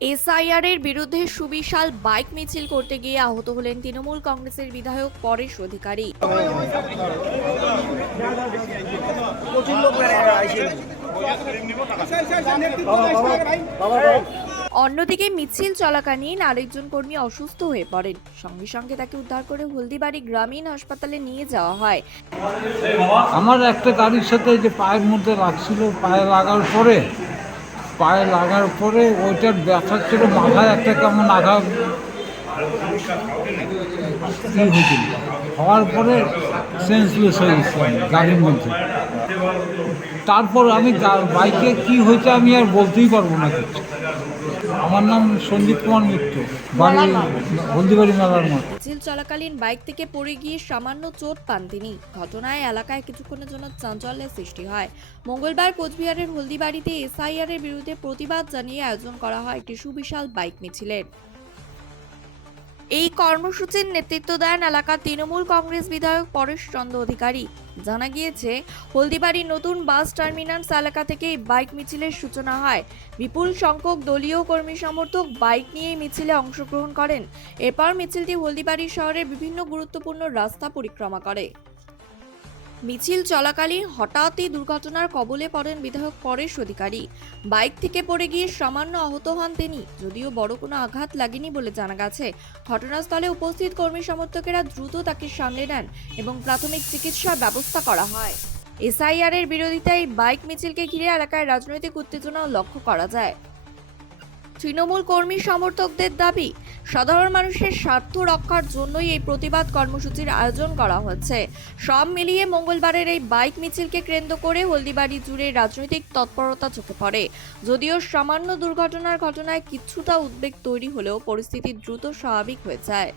SIR এর বিরুদ্ধে সুবিশাল বাইক মিছিল করতে গিয়ে আহত হলেন তৃণমূল কংগ্রেসের বিধায়ক পরেশ অধিকারী। অন্যদিকে মিছিল চলাকালীন আরেকজন কর্মী অসুস্থ হয়ে পড়েন, সঙ্গে সঙ্গে তাকে উদ্ধার করে হলদিবাড়ি গ্রামীণ হাসপাতালে নিয়ে যাওয়া হয়। আমার একটা গাড়ির সাথে যে পায়ের মধ্যে লাগছিল, পায়ে লাগার পরে ওইটার ব্যথা ছিল, মাথায় একটা কেমন আঘাত হয়েছিল, হওয়ার পরে সেন্সলেস হয়ে গেছি আমি গাড়ির মধ্যে। তারপর আমি বাইকে কি হয়েছে আমি আর বলতেই পারবো না কিছু। আমার নাম সঞ্জিত কুমার মিত্র, বাড়ি হলদিবাড়ি মেলার মাঠ। মিছিল চলাকালীন বাইক থেকে পড়ে গিয়ে সামান্য চোট পান তিনি। ঘটনায় এলাকায় কিছুক্ষণের জন্য চাঞ্চল্যের সৃষ্টি হয়। মঙ্গলবার কোচবিহারের হলদিবাড়িতে এসআইআর এর বিরুদ্ধে প্রতিবাদ জানিয়ে আয়োজন করা হয় একটি সুবিশাল বাইক মিছিলের। এই কর্মসূচির নেতৃত্ব দেন এলাকার তৃণমূল কংগ্রেস বিধায়ক পরেশ চন্দ্র অধিকারী। জানা গিয়েছে, হলদিবাড়ি নতুন বাস টার্মিনাস এলাকা থেকে এই বাইক মিছিলের সূচনা হয়। বিপুল সংখ্যক দলীয় কর্মী সমর্থক বাইক নিয়ে মিছিলে অংশগ্রহণ করেন। এরপর মিছিলটি হলদিবাড়ি শহরের বিভিন্ন গুরুত্বপূর্ণ রাস্তা পরিক্রমা করে। মিছিল চলাকালীন হঠাৎই দুর্ঘটনার কবলে পড়েন বিধায়ক পরেশ অধিকারী। বাইক থেকে পড়ে গিয়ে সামান্য আহত হন তিনি, যদিও বড় কোনো আঘাত লাগেনি বলে জানা গেছে। ঘটনাস্থলে উপস্থিত কর্মী সমর্থকেরা দ্রুত তাকে সামলে নেন এবং প্রাথমিক চিকিৎসার ব্যবস্থা করা হয়। এসআইআর এর বিরোধিতায় বাইক মিছিলকে ঘিরে এলাকায় রাজনৈতিক উত্তেজনাও লক্ষ্য করা যায়। তৃণমূল কর্মী সমর্থকদের দাবি, সাধারণ মানুষের স্বার্থ রক্ষার জন্যই এই প্রতিবাদ কর্মসূচির আয়োজন করা হচ্ছে। সব মিলিয়ে মঙ্গলবারের এই বাইক মিছিলকে কেন্দ্র করে হলদিবাড়ি জুড়ে রাজনৈতিক তৎপরতা চোখে পড়ে। যদিও সামান্য দুর্ঘটনার ঘটনায় কিছুটা উদ্বেগ তৈরি হলেও পরিস্থিতি দ্রুত স্বাভাবিক হয়ে যায়।